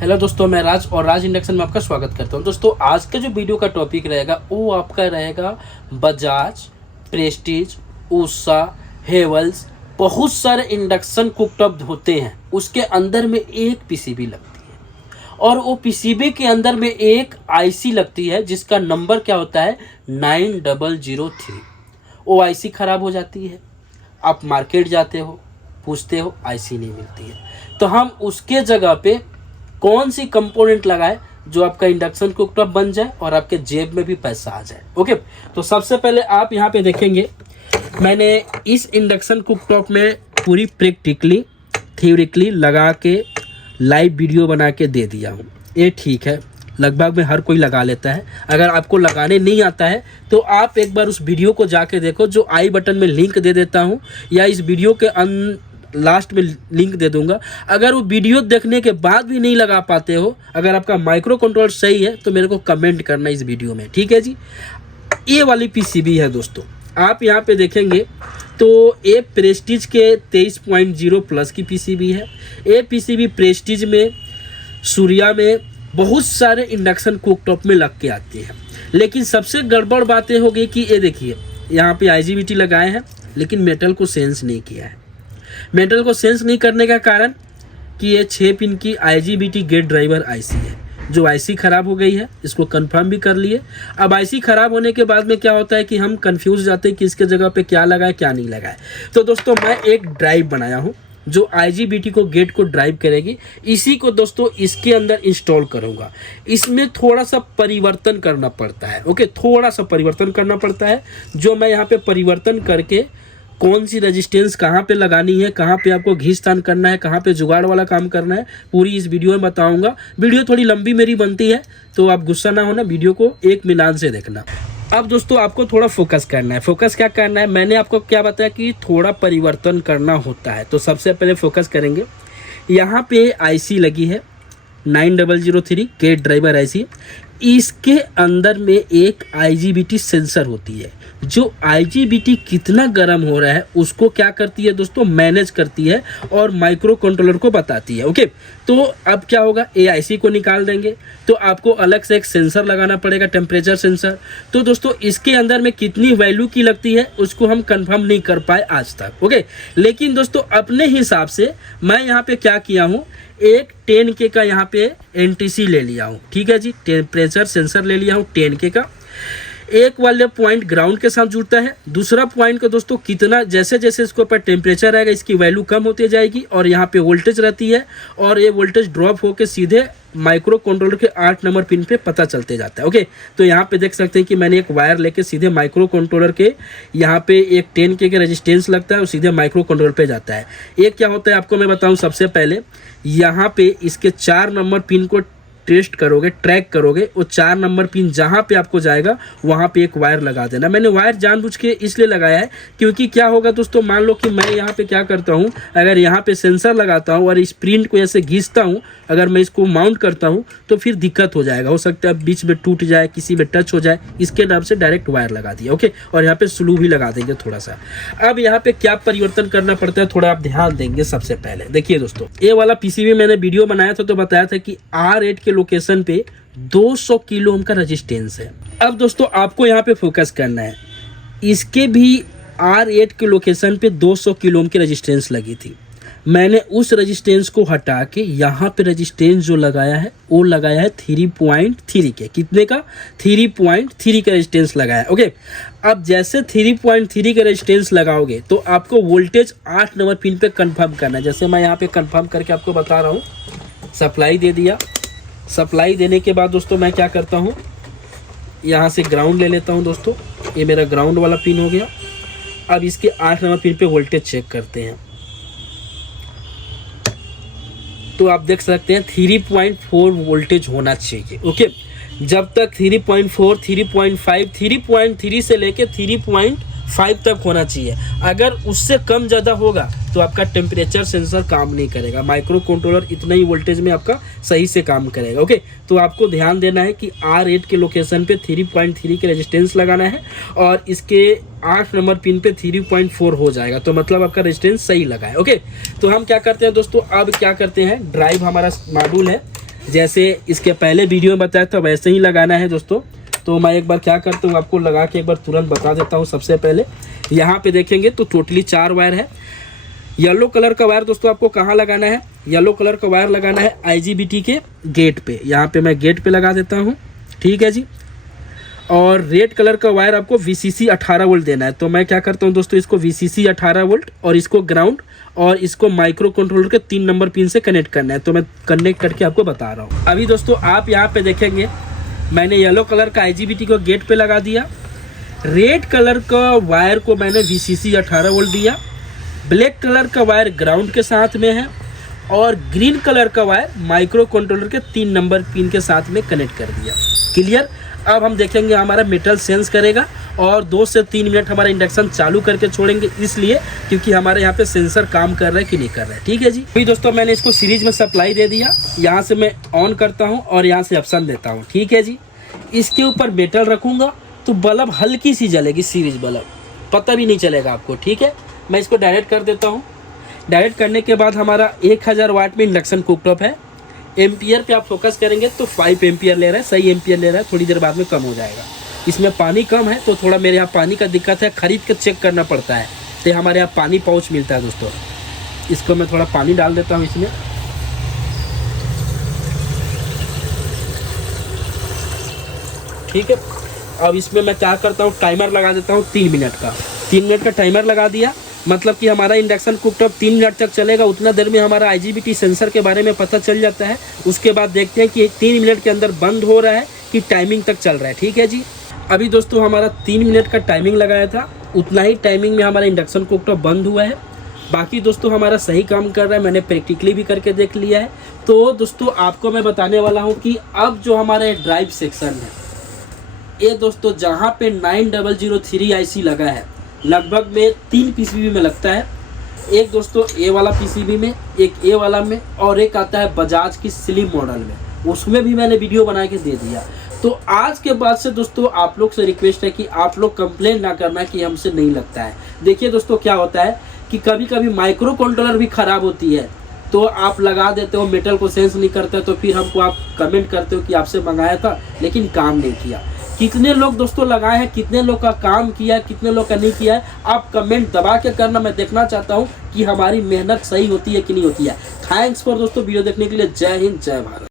Hello दोस्तों, मैं राज और राज इंडक्शन में आपका स्वागत करता हूं। दोस्तों, आज का जो वीडियो का टॉपिक रहेगा वो आपका रहेगा बजाज, प्रेस्टीज, उषा, हेवल्स, बहुत सारे इंडक्शन कुकटॉप होते हैं। उसके अंदर में एक पीसीबी लगती है और वो पीसीबी के अंदर में एक आईसी लगती है जिसका नंबर क्या होता है 9003। वो आईसी ख़राब हो जाती है, आप मार्केट जाते हो, पूछते हो, आईसी नहीं मिलती है। तो हम उसके जगह पे कौन सी कंपोनेंट लगाए जो आपका इंडक्शन कुकटॉप बन जाए और आपके जेब में भी पैसा आ जाए। ओके, तो सबसे पहले आप यहाँ पे देखेंगे मैंने इस इंडक्शन कुकटॉप में पूरी प्रैक्टिकली थ्योरिकली लगा के लाइव वीडियो बना के दे दिया हूँ। ये ठीक है, लगभग में हर कोई लगा लेता है। अगर आपको लगाने नहीं आता है तो आप एक बार उस वीडियो को जाके देखो, जो आई बटन में लिंक दे देता हूँ या इस वीडियो के लास्ट में लिंक दे दूंगा। अगर वो वीडियो देखने के बाद भी नहीं लगा पाते हो, अगर आपका माइक्रो कंट्रोलर सही है तो मेरे को कमेंट करना इस वीडियो में, ठीक है जी। ये वाली पीसीबी है दोस्तों, आप यहाँ पे देखेंगे तो ये प्रेस्टीज के 23.0 प्लस की पीसीबी है। ये पीसीबी प्रेस्टीज में, सूर्या में, बहुत सारे इंडक्शन कुकटॉप में लग के आती है। लेकिन सबसे गड़बड़ बातें हो गई कि ये देखिए यहाँ पे आईजीबीटी लगाए हैं लेकिन मेटल को सेंस नहीं किया है। मेटल को सेंस नहीं करने का कारण कि ये 6 पिन की आईजीबीटी गेट ड्राइवर आईसी है, जो आईसी ख़राब हो गई है। इसको कंफर्म भी कर लिए। अब आईसी ख़राब होने के बाद में क्या होता है कि हम कंफ्यूज जाते हैं कि इसके जगह पे क्या लगाए क्या नहीं लगाए। तो दोस्तों, मैं एक ड्राइव बनाया हूँ जो आईजीबीटी को गेट को ड्राइव करेगी। इसी को दोस्तों इसके अंदर इंस्टॉल करूँगा। इसमें थोड़ा सा परिवर्तन करना पड़ता है। ओके, थोड़ा सा परिवर्तन करना पड़ता है, जो मैं यहाँ पे परिवर्तन करके कौन सी रेजिस्टेंस कहाँ पे लगानी है, कहाँ पे आपको घींचतान करना है, कहाँ पे जुगाड़ वाला काम करना है, पूरी इस वीडियो में बताऊंगा। वीडियो थोड़ी लंबी मेरी बनती है तो आप गुस्सा ना होना, वीडियो को एक मिलान से देखना। अब दोस्तों, आपको थोड़ा फोकस करना है। फोकस क्या करना है, मैंने आपको क्या बताया कि थोड़ा परिवर्तन करना होता है। तो सबसे पहले फोकस करेंगे, यहाँ पे आईसी लगी है 9003 गेट ड्राइवर आईसी। इसके अंदर में एक आईजीबीटी सेंसर होती है, जो आईजीबीटी कितना गर्म हो रहा है उसको क्या करती है दोस्तों, मैनेज करती है और माइक्रो कंट्रोलर को बताती है। ओके, तो अब क्या होगा, एआईसी को निकाल देंगे तो आपको अलग से एक सेंसर लगाना पड़ेगा, टेम्परेचर सेंसर। तो दोस्तों, इसके अंदर में कितनी वैल्यू की लगती है उसको हम कंफर्म नहीं कर पाए आज तक। ओके, लेकिन दोस्तों अपने हिसाब से मैं यहाँ पे क्या किया हूँ, एक 10K का यहाँ पे एनटीसी ले लिया हूँ, ठीक है जी। टेम्परेचर सेंसर ले लिया हूँ 10K का। एक वाले पॉइंट ग्राउंड के साथ जुड़ता है, दूसरा पॉइंट को दोस्तों कितना, जैसे जैसे इसके ऊपर टेम्परेचर आएगा इसकी वैल्यू कम होती जाएगी और यहाँ पे वोल्टेज रहती है और ये वोल्टेज ड्रॉप होकर सीधे माइक्रो कंट्रोलर के 8 नंबर पिन पे पता चलते जाता है। ओके, तो यहाँ पे देख सकते हैं कि मैंने एक वायर लेके सीधे माइक्रो कंट्रोलर के यहाँ पे एक 10K के रेजिस्टेंस लगता है और सीधे माइक्रो कंट्रोलर पे जाता है। ये क्या होता है आपको मैं बताऊँ। सबसे पहले यहाँ पे इसके 4 नंबर पिन को टेस्ट करोगे, ट्रैक करोगे, वो 4 नंबर पिन जहाँ पे आपको जाएगा वहाँ पे एक वायर लगा देना। मैंने वायर जानबूझ के इसलिए लगाया है क्योंकि क्या होगा दोस्तों, मान लो कि मैं यहाँ पे क्या करता हूँ, अगर यहाँ पे सेंसर लगाता हूँ और इस प्रिंट को ऐसे घिसता हूँ, अगर मैं इसको माउंट करता हूँ तो फिर दिक्कत हो जाएगा। हो सकता है बीच में टूट जाए, किसी में टच हो जाए, इसके नाम से डायरेक्ट वायर लगा दिया। ओके, और यहाँ पे स्लू भी लगा देंगे थोड़ा सा। अब यहाँ पे क्या परिवर्तन करना पड़ता है थोड़ा आप ध्यान देंगे। सबसे पहले देखिए दोस्तों, ये वाला पीसीबी मैंने वीडियो बनाया था तो बताया था कि R8 के लोकेशन पे 200 किलो ओम का रेजिस्टेंस है। अब दोस्तों आपको यहाँ पे फोकस करना है, इसके भी R8 के लोकेशन पे 200 किलो ओम की रेजिस्टेंस लगी थी। मैंने उस रेजिस्टेंस को हटा के यहाँ पे रेजिस्टेंस जो लगाया है वो लगाया है 3.3 के, कितने का, 3.3 का रेजिस्टेंस लगाया है। ओके, अब जैसे 3.3 के रेजिस्टेंस लगाओगे तो आपको वोल्टेज 8 नंबर पिन पे कंफर्म करना है। जैसे मैं यहाँ पे कंफर्म करके आपको बता रहा हूँ, सप्लाई दे दिया। सप्लाई देने के बाद दोस्तों मैं क्या करता हूँ, यहाँ से ग्राउंड ले लेता हूँ दोस्तों। ये मेरा ग्राउंड वाला पिन हो गया। अब इसके 8 नंबर पिन पे वोल्टेज चेक करते हैं तो आप देख सकते हैं 3.4 वोल्टेज होना चाहिए। ओके, जब तक 3.4, 3.5, 3.3 से लेके 3.5 तक होना चाहिए। अगर उससे कम ज़्यादा होगा तो आपका टेम्परेचर सेंसर काम नहीं करेगा, माइक्रो कंट्रोलर इतना ही वोल्टेज में आपका सही से काम करेगा। ओके, तो आपको ध्यान देना है कि R8 के लोकेशन पे 3.3 के रेजिस्टेंस लगाना है और इसके 8 नंबर पिन पे 3.4 हो जाएगा, तो मतलब आपका रेजिस्टेंस सही लगा है। ओके, तो हम क्या करते हैं दोस्तों, अब क्या करते हैं, ड्राइव हमारा मॉड्यूल है जैसे इसके पहले वीडियो में बताया था वैसे ही लगाना है दोस्तों। तो मैं एक बार क्या करता हूँ आपको लगा के एक बार तुरंत बता देता हूँ। सबसे पहले यहाँ पे देखेंगे तो टोटली 4 वायर है। येलो कलर का वायर दोस्तों आपको कहाँ लगाना है, येलो कलर का वायर लगाना है IGBT के गेट पे। यहाँ पे मैं गेट पे लगा देता हूँ, ठीक है जी। और रेड कलर का वायर आपको VCC 18 वोल्ट देना है। तो मैं क्या करता हूँ दोस्तों, इसको VCC 18 वोल्ट और इसको ग्राउंड और इसको माइक्रो कंट्रोलर के 3 नंबर पिन से कनेक्ट करना है। तो मैं कनेक्ट करके आपको बता रहा हूँ। अभी दोस्तों आप यहाँ पे देखेंगे मैंने येलो कलर का IGBT को गेट पे लगा दिया, रेड कलर का वायर को मैंने VCC 18 वोल्ट दिया, ब्लैक कलर का वायर ग्राउंड के साथ में है और ग्रीन कलर का वायर माइक्रो कंट्रोलर के 3 नंबर पिन के साथ में कनेक्ट कर दिया। क्लियर। अब हम देखेंगे हमारा मेटल सेंस करेगा और 2 से 3 मिनट हमारा इंडक्शन चालू करके छोड़ेंगे, इसलिए क्योंकि हमारे यहाँ पे सेंसर काम कर रहा है कि नहीं कर रहा है, ठीक है जी। अभी दोस्तों मैंने इसको सीरीज में सप्लाई दे दिया। यहाँ से मैं ऑन करता हूँ और यहाँ से ऑप्शन देता हूँ, ठीक है जी। इसके ऊपर मेटल रखूँगा तो बल्ब हल्की सी जलेगी, सीरीज बल्ब, पता भी नहीं चलेगा आपको, ठीक है। मैं इसको डायरेक्ट कर देता हूँ। डायरेक्ट करने के बाद हमारा 1000 वाट में इंडक्शन कुकटॉप है। एम्पियर पे आप फोकस करेंगे तो 5 एम्पियर ले रहा है, सही एम्पियर ले रहा है। थोड़ी देर बाद में कम हो जाएगा। इसमें पानी कम है तो थोड़ा मेरे यहाँ पानी का दिक्कत है, खरीद कर चेक करना पड़ता है। तो हमारे यहाँ पानी पाउच मिलता है दोस्तों। इसको मैं थोड़ा पानी डाल देता हूँ इसमें, ठीक है। अब इसमें मैं क्या करता हूँ, टाइमर लगा देता हूँ 3 मिनट का। 3 मिनट का टाइमर लगा दिया, मतलब कि हमारा इंडक्शन कुकटॉप 3 मिनट तक चलेगा। उतना देर में हमारा IGBT सेंसर के बारे में पता चल जाता है। उसके बाद देखते हैं कि 3 मिनट के अंदर बंद हो रहा है कि टाइमिंग तक चल रहा है, ठीक है जी। अभी दोस्तों हमारा 3 मिनट का टाइमिंग लगाया था, उतना ही टाइमिंग में हमारा इंडक्शन कुकटॉप बंद हुआ है। बाकी दोस्तों हमारा सही काम कर रहा है, मैंने प्रैक्टिकली भी करके देख लिया है। तो दोस्तों आपको मैं बताने वाला हूँ कि अब जो हमारा ड्राइव सेक्शन है, ये दोस्तों जहाँ पे 9003 IC लगा है, लगभग में 3 PCB में लगता है। एक दोस्तों ए वाला PCB में, एक ए वाला में और एक आता है बजाज की स्लिम मॉडल में, उसमें भी मैंने वीडियो बना के दे दिया। तो आज के बाद से दोस्तों आप लोग से रिक्वेस्ट है कि आप लोग कंप्लेन ना करना कि हमसे नहीं लगता है। देखिए दोस्तों क्या होता है कि कभी कभी माइक्रो कंट्रोलर भी ख़राब होती है, तो आप लगा देते हो, मेटल को सेंस नहीं करते, तो फिर हमको आप कमेंट करते हो कि आपसे मंगाया था लेकिन काम नहीं किया। कितने लोग दोस्तों लगाए हैं, कितने लोग का काम किया है, कितने लोग का नहीं किया है, आप कमेंट दबा के करना। मैं देखना चाहता हूं कि हमारी मेहनत सही होती है कि नहीं होती है। थैंक्स फॉर दोस्तों वीडियो देखने के लिए। जय हिंद, जय भारत।